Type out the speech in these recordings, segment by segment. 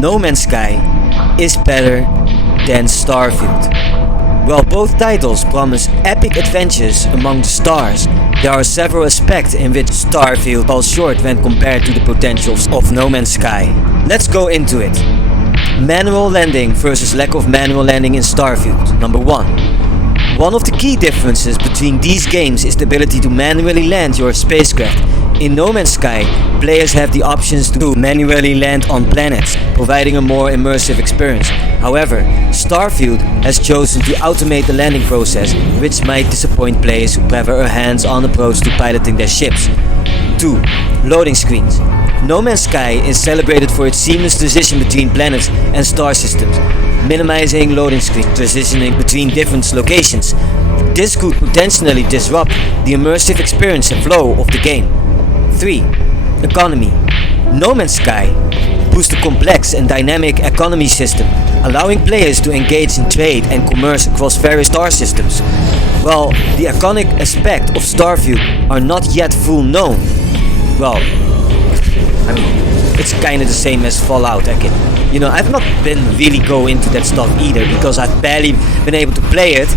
No Man's Sky is better than Starfield. While both titles promise epic adventures among the stars, there are several aspects in which Starfield falls short when compared to the potentials of No Man's Sky. Let's go into it. Manual landing versus lack of manual landing in Starfield. Number 1. One of the key differences between these games is the ability to manually land your spacecraft. In No Man's Sky, players have the options to manually land on planets, providing a more immersive experience. However, Starfield has chosen to automate the landing process, which might disappoint players who prefer a hands-on approach to piloting their ships. 2. Loading screens. No Man's Sky is celebrated for its seamless transition between planets and star systems, minimizing loading screens, transitioning between different locations. This could potentially disrupt the immersive experience and flow of the game. 3. Economy. No Man's Sky boasts a complex and dynamic economy system, allowing players to engage in trade and commerce across various star systems. While the iconic aspects of Starfield are not yet full known, it's kinda the same as Fallout. I've not been really go into that stuff either because I've barely been able to play it.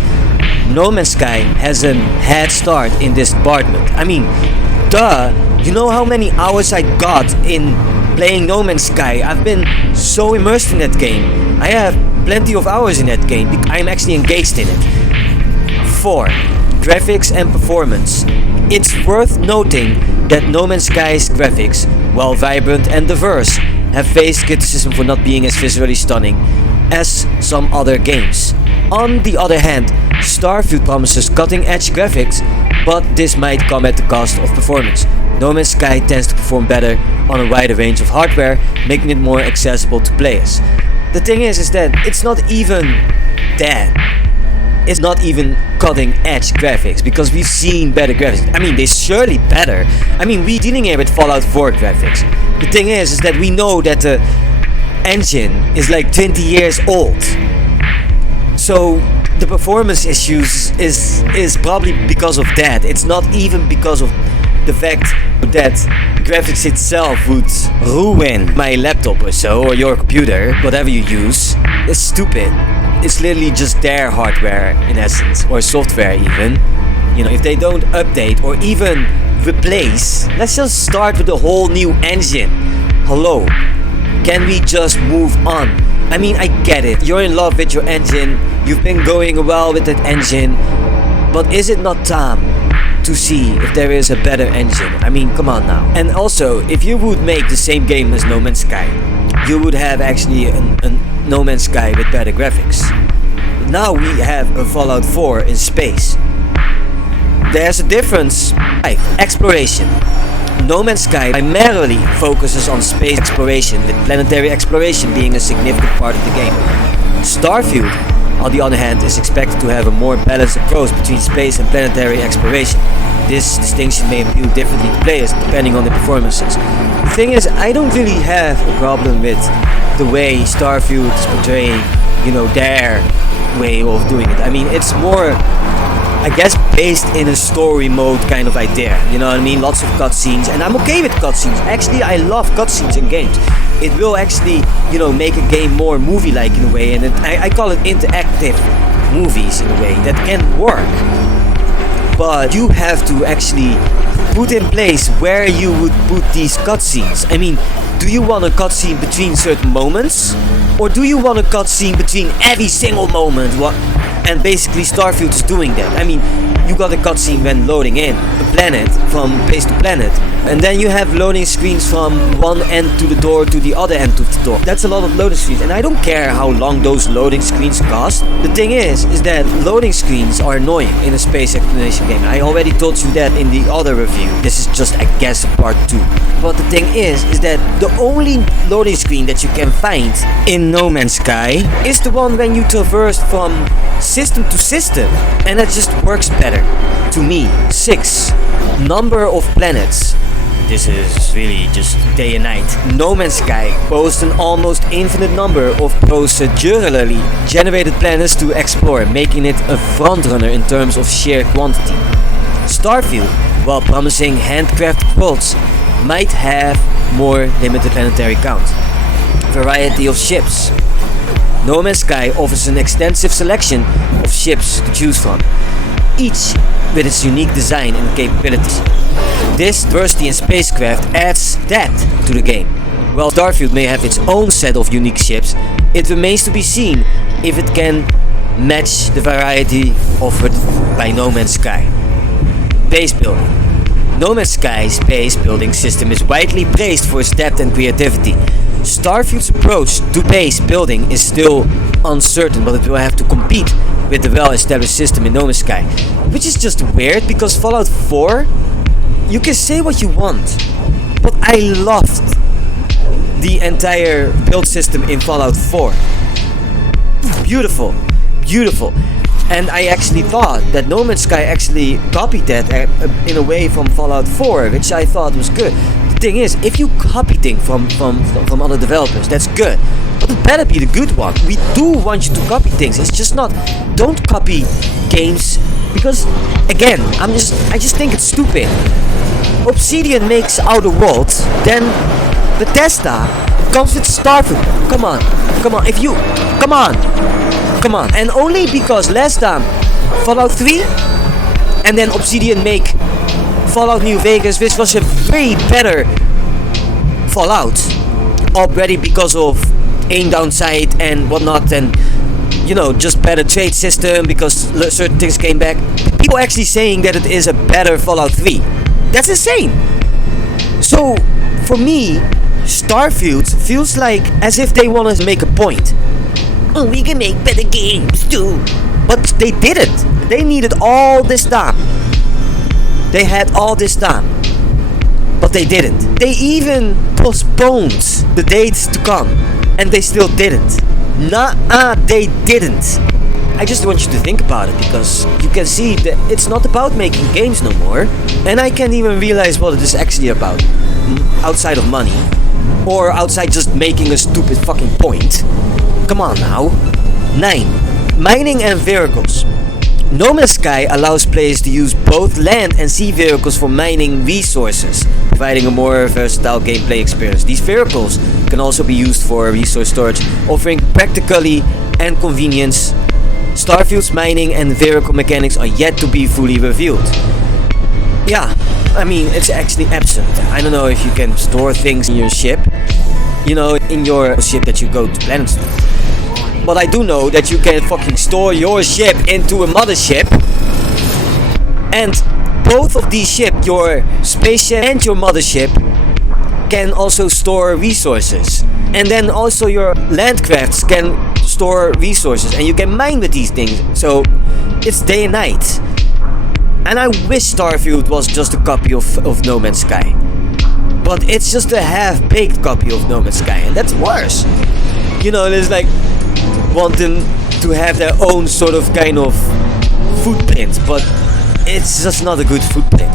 No Man's Sky has a head start in this department. Duh! You know how many hours I got in playing No Man's Sky? I've been so immersed in that game. I have plenty of hours in that game. I'm actually engaged in it. 4. Graphics and performance. It's worth noting that No Man's Sky's graphics, while vibrant and diverse, have faced criticism for not being as visually stunning as some other games. On the other hand, Starfield promises cutting-edge graphics, but this might come at the cost of performance. No Man's Sky tends to perform better on a wider range of hardware, making it more accessible to players. The thing is that it's not even that. It's not even cutting-edge graphics, because we've seen better graphics. They're surely better. We're dealing here with Fallout 4 graphics. The thing is that we know that the engine is like 20 years old. So the performance issues is probably because of that. It's not even because of the fact that graphics itself would ruin my laptop or so, or your computer, whatever you use. It's stupid. It's literally just their hardware in essence, or software even. If they don't update or even replace, let's just start with a whole new engine. Hello, can we just move on? I get it, you're in love with your engine, you've been going well with that engine, but is it not time to see if there is a better engine? Come on now. And also, if you would make the same game as No Man's Sky, you would have actually a No Man's Sky with better graphics. Now we have a Fallout 4 in space. There's a difference. 5. Exploration. No Man's Sky primarily focuses on space exploration, with planetary exploration being a significant part of the game. Starfield, on the other hand, is expected to have a more balanced approach between space and planetary exploration. This distinction may appeal differently to players depending on their performances. The thing is, I don't really have a problem with the way Starfield is portraying, their way of doing it. It's more, based in a story mode kind of idea. Lots of cutscenes, and I'm okay with cutscenes. Actually, I love cutscenes in games. It will actually, make a game more movie-like in a way, and I call it interactive movies in a way that can work. But you have to actually put in place where you would put these cutscenes. Do you want a cutscene between certain moments? Or do you want a cutscene between every single moment? And basically Starfield is doing that. You got a cutscene when loading in a planet from place to planet, and then you have loading screens from one end to the door to the other end of the door. That's a lot of loading screens, and I don't care how long those loading screens cost. The thing is that loading screens are annoying in a space exploration game. I already told you that in the other review. This is just, part 2. But the thing is that the only loading screen that you can find in No Man's Sky is the one when you traverse from system to system, and that just works better to me. 6. Number of planets. This is really just day and night. No Man's Sky boasts an almost infinite number of procedurally generated planets to explore, making it a frontrunner in terms of sheer quantity. Starfield, while promising handcrafted worlds, might have more limited planetary count. variety of ships. No Man's Sky offers an extensive selection of ships to choose from, each with its unique design and capabilities. This diversity in spacecraft adds depth to the game. While Starfield may have its own set of unique ships, it remains to be seen if it can match the variety offered by No Man's Sky. Base building. No Man's Sky's base building system is widely praised for its depth and creativity. Starfield's approach to base building is still uncertain, but it will have to compete with the well-established system in No Man's Sky. Which is just weird, because Fallout 4, you can say what you want, but I loved the entire build system in Fallout 4. Beautiful, beautiful. And I actually thought that No Man's Sky actually copied that in a way from Fallout 4, which I thought was good. The thing is, if you copy things from other developers, that's good. But it better be the good one. We do want you to copy things. It's just not, don't copy games, because again, I just think it's stupid. Obsidian makes Outer Worlds, then Bethesda comes with Starfield. Come on, come on. And only because last time Fallout 3 and then Obsidian make Fallout New Vegas, which was a way better Fallout already because of aim down sight and whatnot, and you know, just better trade system because certain things came back. People actually saying that it is a better Fallout 3. That's insane. So for me, Starfield feels like as if they want to make a point. Oh, we can make better games too. But they didn't. They needed all this time. They had all this time. But they didn't. They even postponed the dates to come. And they still didn't. Nah, they didn't. I just want you to think about it, because you can see that it's not about making games no more. And I can't even realize what it is actually about. Outside of money. Or outside just making a stupid fucking point. Come on now. 9. Mining and vehicles. No Man's Sky allows players to use both land and sea vehicles for mining resources, providing a more versatile gameplay experience. These vehicles can also be used for resource storage, offering practicality and convenience. Starfield's mining and vehicle mechanics are yet to be fully revealed. Yeah, I mean, it's actually absurd. I don't know if you can store things in your ship, you know, in your ship that you go to planets to. But I do know that you can fucking store your ship into a mothership. And both of these ships, your spaceship and your mothership, can also store resources. And then also your landcrafts can store resources. And you can mine with these things. So it's day and night. And I wish Starfield was just a copy of No Man's Sky. But it's just a half-baked copy of No Man's Sky. And that's worse. You know, it's like want them to have their own sort of kind of footprint, but it's just not a good footprint.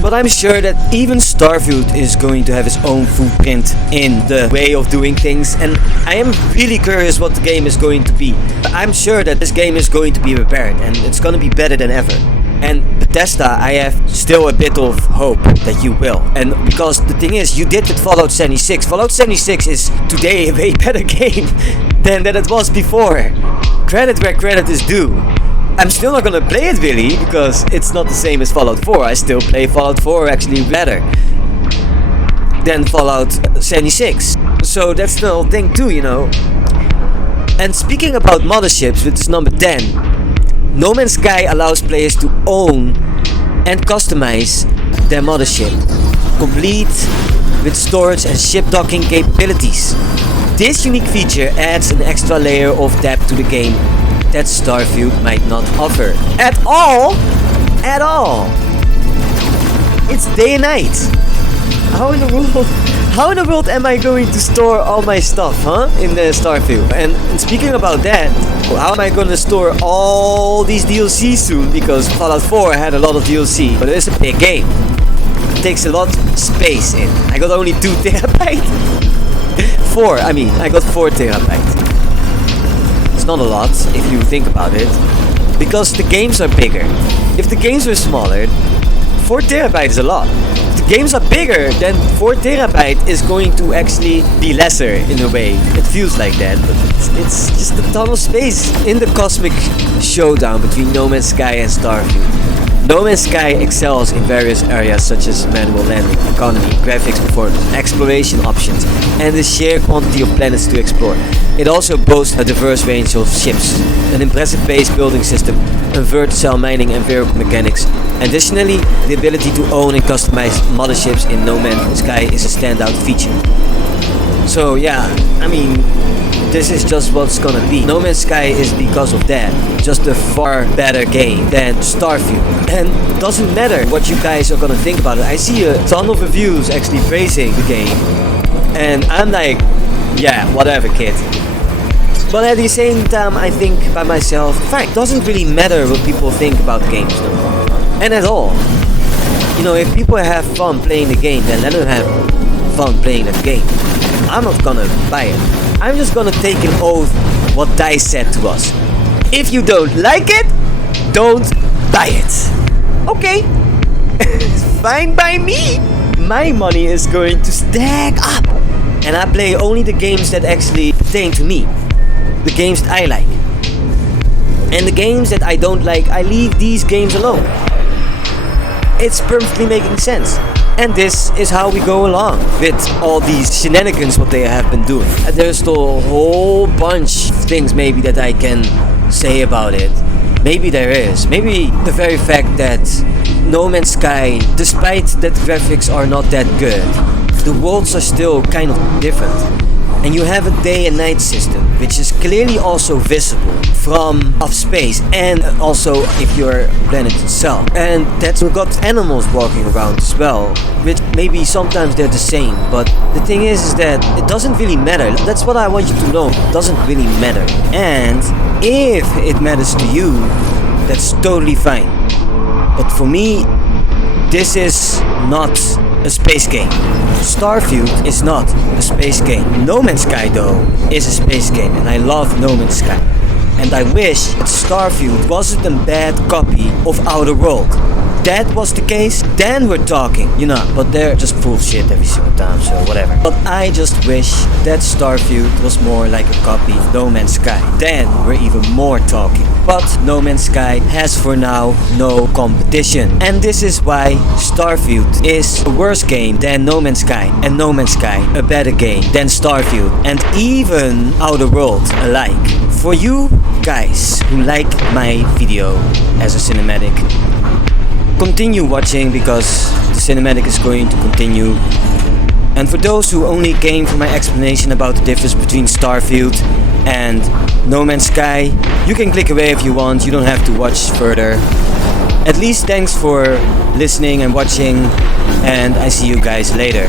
But I'm sure that even Starfield is going to have its own footprint in the way of doing things, and I am really curious what the game is going to be. I'm sure that this game is going to be repaired and it's going to be better than ever. And Bethesda, I have still a bit of hope that you will. And because the thing is, you did with Fallout 76. Fallout 76 is today a way better game than it was before. Credit where credit is due. I'm still not gonna play it really, because it's not the same as Fallout 4. I still play Fallout 4 actually better than Fallout 76. So that's the whole thing too, you know. And speaking about motherships, which is number 10. No Man's Sky allows players to own and customize their mothership, complete with storage and ship docking capabilities. This unique feature adds an extra layer of depth to the game that Starfield might not offer. At all! At all! It's day and night. How in the world am I going to store all my stuff, in the Starfield? And speaking about that, how am I going to store all these DLC soon? Because Fallout 4 had a lot of DLC, but it is a big game. It takes a lot of space in. I got only 2 terabyte. I got 4 terabyte. It's not a lot if you think about it, because the games are bigger. If the games were smaller, 4 terabyte is a lot. If the games are bigger, then 4 terabyte is going to actually be lesser in a way. It feels like that, but it's just a ton of space. In the cosmic showdown between No Man's Sky and Starfield, No Man's Sky excels in various areas such as manual landing, economy, graphics performance, exploration options, and the sheer quantity of planets to explore. It also boasts a diverse range of ships, an impressive base building system, and verticell mining and vehicle mechanics. Additionally, the ability to own and customize motherships in No Man's Sky is a standout feature. So yeah, I mean, this is just what's gonna be. No Man's Sky is, because of that, just a far better game than Starfield. And doesn't matter what you guys are gonna think about it. I see a ton of reviews actually praising the game, and I'm like, yeah, whatever, kid. But at the same time, I think by myself, fine, doesn't really matter what people think about games though. And at all. You know, if people have fun playing the game, then let them have fun playing that game. I'm not gonna buy it. I'm just gonna take an oath what DICE said to us. If you don't like it, don't buy it. Okay. Fine by me. My money is going to stack up. And I play only the games that actually pertain to me. The games that I like. And the games that I don't like, I leave these games alone. It's perfectly making sense. And this is how we go along with all these shenanigans what they have been doing. There's still a whole bunch of things maybe that I can say about it. Maybe there is. Maybe the very fact that No Man's Sky, despite that graphics are not that good, the worlds are still kind of different. And you have a day and night system, which is clearly also visible from off space, and also if your planet itself. And that's got animals walking around as well, which maybe sometimes they're the same, but the thing is that it doesn't really matter. That's what I want you to know. It doesn't really matter. And if it matters to you, that's totally fine. But for me, this is not a space game. Starfield is not a space game. No Man's Sky though is a space game, and I love No Man's Sky. And I wish that Starfield wasn't a bad copy of Outer World. That was the case, then we're talking, you know, but they're just full of shit every single time, so whatever. But I just wish that Starfield was more like a copy of No Man's Sky. Then we're even more talking. But No Man's Sky has for now no competition. And this is why Starfield is a worse game than No Man's Sky, and No Man's Sky a better game than Starfield, and even Outer World alike. For you guys who like my video as a cinematic, continue watching because the cinematic is going to continue. And for those who only came for my explanation about the difference between Starfield and No Man's Sky, you can click away if you want, you don't have to watch further. At least thanks for listening and watching, and I see you guys later.